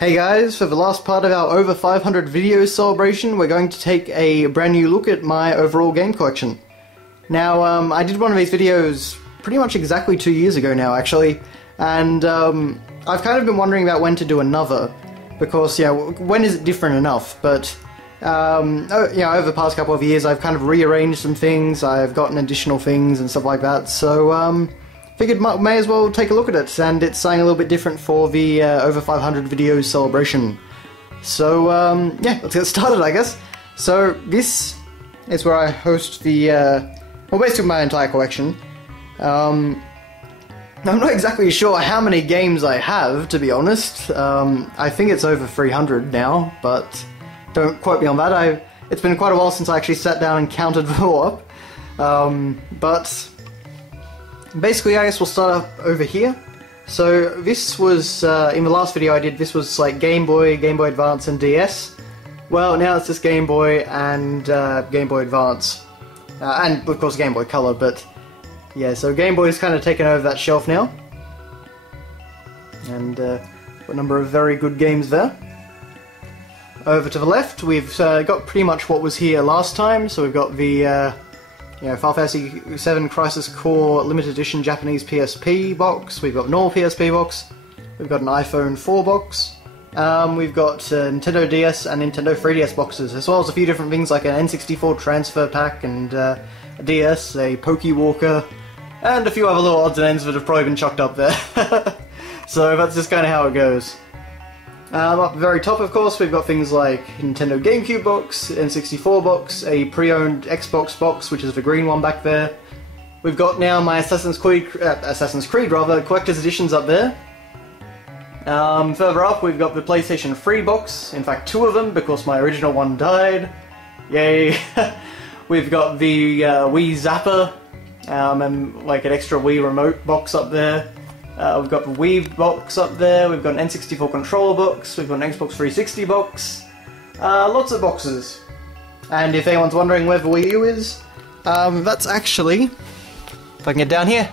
Hey guys, for the last part of our over 500 videos celebration, we're going to take a brand new look at my overall game collection. Now, I did one of these videos pretty much exactly 2 years ago now, actually, and I've kind of been wondering about when to do another, because, when is it different enough? But, over the past couple of years I've kind of rearranged some things, I've gotten additional things and stuff like that, so, figured may as well take a look at it, and it's something a little bit different for the over 500 videos celebration. So, let's get started, I guess. So, this is where I host the, basically my entire collection. I'm not exactly sure how many games I have, to be honest. I think it's over 300 now, but don't quote me on that. It's been quite a while since I actually sat down and counted them all up. But basically, I guess we'll start up over here. So this was, in the last video I did, this was like Game Boy, Game Boy Advance and DS. Well, now it's just Game Boy and Game Boy Advance. And of course Game Boy Color, but yeah, so Game Boy's kind of taken over that shelf now. And a number of very good games there. Over to the left, we've got pretty much what was here last time, so we've got the Final Fantasy VII Crisis Core Limited Edition Japanese PSP box, we've got normal PSP box, we've got an iPhone 4 box, we've got Nintendo DS and Nintendo 3DS boxes, as well as a few different things like an N64 transfer pack and a DS, a Pokewalker, and a few other little odds and ends that have probably been chucked up there. So that's just kind of how it goes. Up the very top, of course, we've got things like Nintendo GameCube box, N64 box, a pre-owned Xbox box, which is the green one back there. We've got now my Assassin's Creed collector's editions up there. Further up, we've got the PlayStation 3 box, in fact 2 of them, because my original one died. Yay! We've got the Wii Zapper, and like an extra Wii remote box up there. We've got the Wii box up there, we've got an N64 controller box, we've got an Xbox 360 box, lots of boxes. And if anyone's wondering where the Wii U is, that's actually, if I can get down here,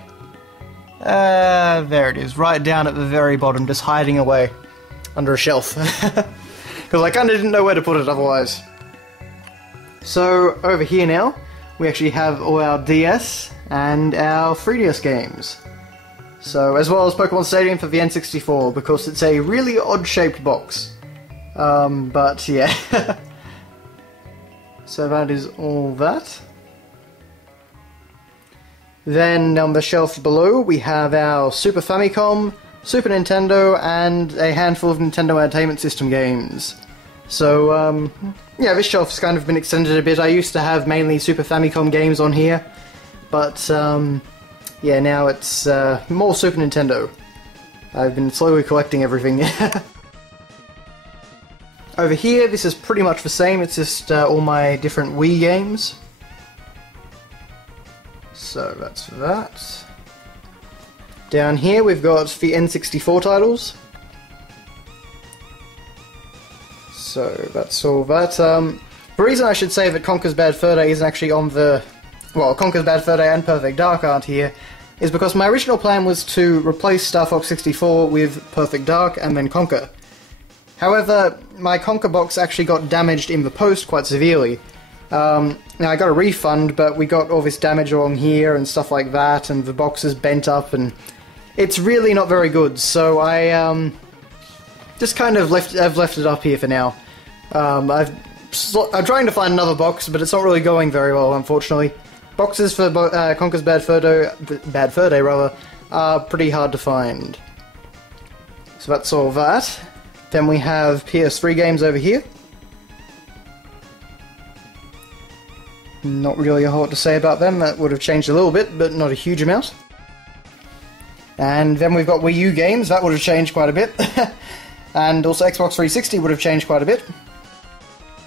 there it is, right down at the very bottom, just hiding away under a shelf. Because I kinda didn't know where to put it otherwise. So, over here now, we actually have all our DS and our 3DS games. So, as well as Pokemon Stadium for the N64, because it's a really odd-shaped box. But yeah. So that is all that. Then on the shelf below we have our Super Famicom, Super Nintendo, and a handful of Nintendo Entertainment System games. So, this shelf's kind of been extended a bit. I used to have mainly Super Famicom games on here, but yeah, now it's more Super Nintendo. I've been slowly collecting everything. Over here, this is pretty much the same, it's just all my different Wii games. So that's that. Down here we've got the N64 titles. So that's all that. The reason I should say that Conker's Bad Fur Day isn't actually on the... Well, Conker's Bad Fur Day and Perfect Dark aren't here, is because my original plan was to replace Star Fox 64 with Perfect Dark and then Conker. However, my Conker box actually got damaged in the post quite severely. Now I got a refund, but we got all this damage along here and stuff like that, and the box is bent up, and it's really not very good, so I just kind of I've left it up here for now. I'm trying to find another box, but it's not really going very well, unfortunately. Boxes for Conker's Bad Fur Day are pretty hard to find. So that's all that. Then we have PS3 games over here. Not really a whole lot to say about them. That would have changed a little bit, but not a huge amount. And then we've got Wii U games. That would have changed quite a bit. And also Xbox 360 would have changed quite a bit.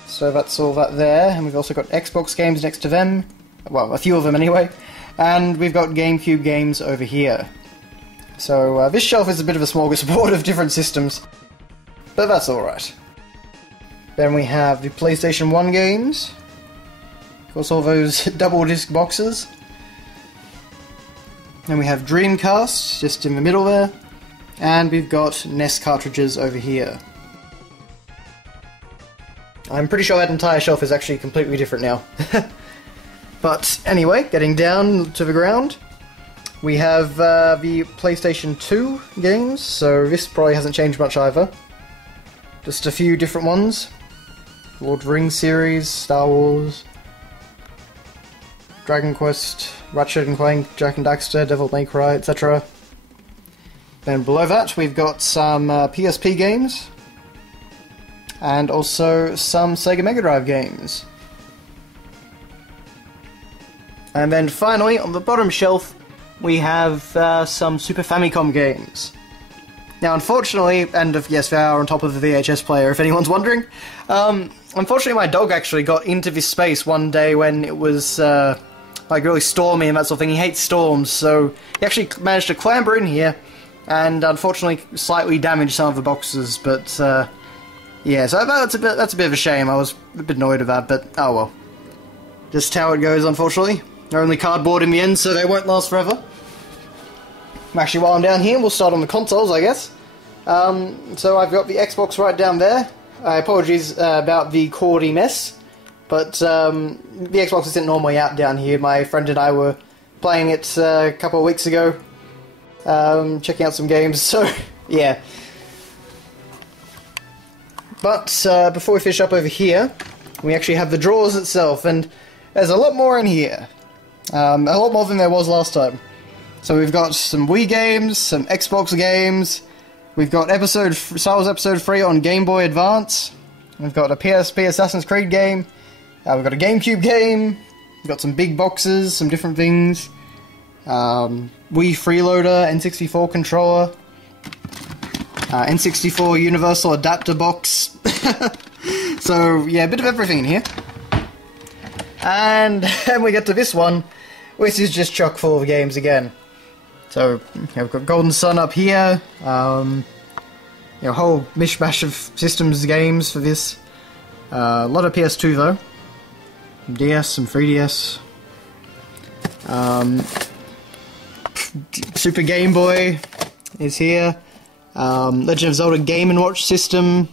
So that's all that there. And we've also got Xbox games next to them. Well, a few of them anyway, and we've got GameCube games over here. So this shelf is a bit of a smorgasbord of different systems, but that's alright. Then we have the PlayStation 1 games, of course all those double disc boxes. Then we have Dreamcast, just in the middle there, and we've got NES cartridges over here. I'm pretty sure that entire shelf is actually completely different now. But anyway, getting down to the ground, we have the PlayStation 2 games, so this probably hasn't changed much either. Just a few different ones. Lord of the Rings series, Star Wars, Dragon Quest, Ratchet and Clank, Jak and Daxter, Devil May Cry, etc. Then below that we've got some PSP games, and also some Sega Mega Drive games. And then finally, on the bottom shelf, we have some Super Famicom games. Now, unfortunately, yes, they are on top of the VHS player, if anyone's wondering. Unfortunately, my dog actually got into this space one day when it was, like, really stormy and that sort of thing. He hates storms, so he actually managed to clamber in here, and unfortunately slightly damaged some of the boxes, but, yeah, so that's a bit of a shame. I was a bit annoyed about that, but oh well. Just how it goes, unfortunately. They're only cardboard in the end, so they won't last forever. Actually, while I'm down here, we'll start on the consoles, I guess. So I've got the Xbox right down there. Apologies about the cordy mess, but the Xbox isn't normally out down here. My friend and I were playing it a couple of weeks ago, checking out some games, so yeah. But before we finish up over here, we actually have the drawers itself, and there's a lot more in here. A lot more than there was last time. So we've got some Wii games, some Xbox games, we've got Star Wars Episode 3 on Game Boy Advance, we've got a PSP Assassin's Creed game, we've got a GameCube game, we've got some big boxes, some different things, Wii Freeloader, N64 controller, N64 Universal Adapter box. So yeah, a bit of everything in here. And then we get to this one, which is just chock full of games again. So, we've got Golden Sun up here, a whole mishmash of systems games for this. A lot of PS2 though. Some DS, some 3DS. Super Game Boy is here. Legend of Zelda Game & Watch system.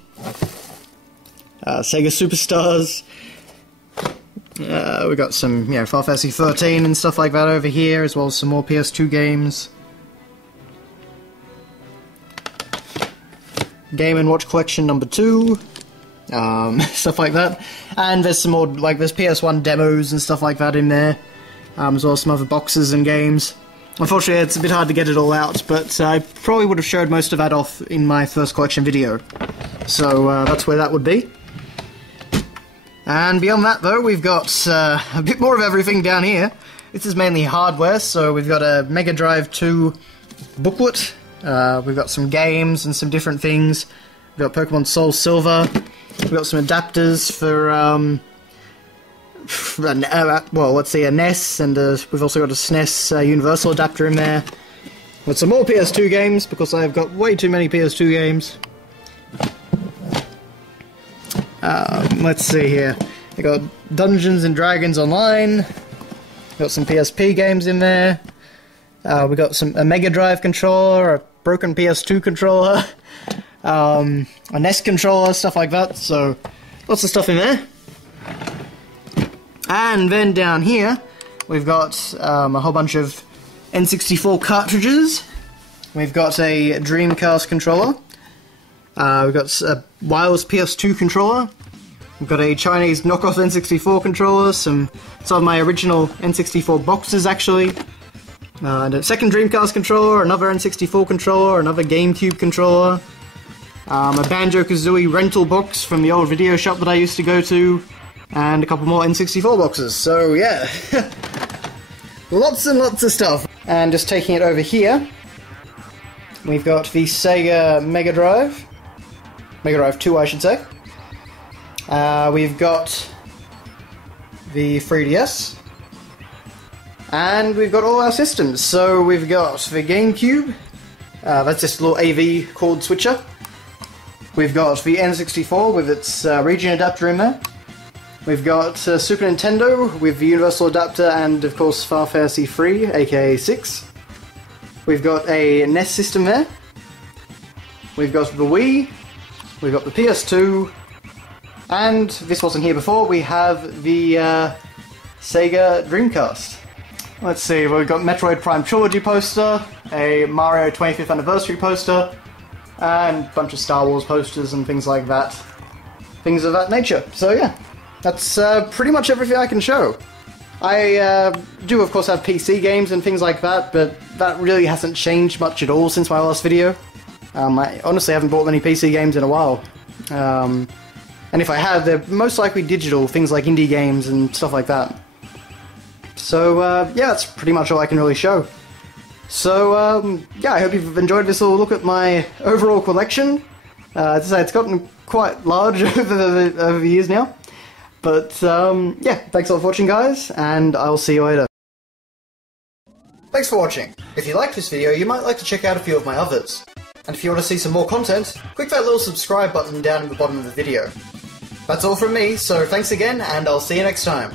Sega Superstars. We got some, Final Fantasy 13 and stuff like that over here, as well as some more PS2 games. Game & Watch Collection number 2. Stuff like that. And there's some more, there's PS1 demos and stuff like that in there. As well as some other boxes and games. Unfortunately, it's a bit hard to get it all out, but I probably would have showed most of that off in my first collection video. So, that's where that would be. And beyond that, though, we've got a bit more of everything down here. This is mainly hardware, so we've got a Mega Drive 2 booklet. We've got some games and some different things. We've got Pokemon Soul Silver. We've got some adapters for, a NES, and we've also got a SNES Universal adapter in there. With some more PS2 games, because I've got way too many PS2 games. Let's see here. We got Dungeons and Dragons Online. Got some PSP games in there. We got a Mega Drive controller, a broken PS2 controller, a NES controller, stuff like that. So lots of stuff in there. And then down here, we've got a whole bunch of N64 cartridges. We've got a Dreamcast controller. We've got a wireless PS2 controller. We've got a Chinese knockoff N64 controller, some of my original N64 boxes actually, and a second Dreamcast controller, another N64 controller, another GameCube controller, a Banjo-Kazooie rental box from the old video shop that I used to go to, and a couple more N64 boxes, so yeah, lots and lots of stuff. And just taking it over here, we've got the Sega Mega Drive 2 I should say. We've got the 3DS, and we've got all our systems. So we've got the GameCube, that's just a little AV cord switcher. We've got the N64 with its region adapter in there. We've got Super Nintendo with the Universal adapter and of course Final Fantasy 3, aka 6. We've got a NES system there. We've got the Wii. We've got the PS2. And this wasn't here before, we have the Sega Dreamcast. Let's see, we've got Metroid Prime Trilogy poster, a Mario 25th Anniversary poster, and a bunch of Star Wars posters and things like that. Things of that nature. So yeah, that's pretty much everything I can show. I do of course have PC games and things like that, but that really hasn't changed much at all since my last video. I honestly haven't bought many PC games in a while. And if I have, they're most likely digital, things like indie games and stuff like that. So yeah, that's pretty much all I can really show. So yeah, I hope you've enjoyed this little look at my overall collection. As I say, it's gotten quite large over the years now. But yeah, thanks a lot for watching, guys, and I'll see you later. Thanks for watching. If you liked this video, you might like to check out a few of my others. And if you want to see some more content, click that little subscribe button down in the bottom of the video. That's all from me, so thanks again, and I'll see you next time.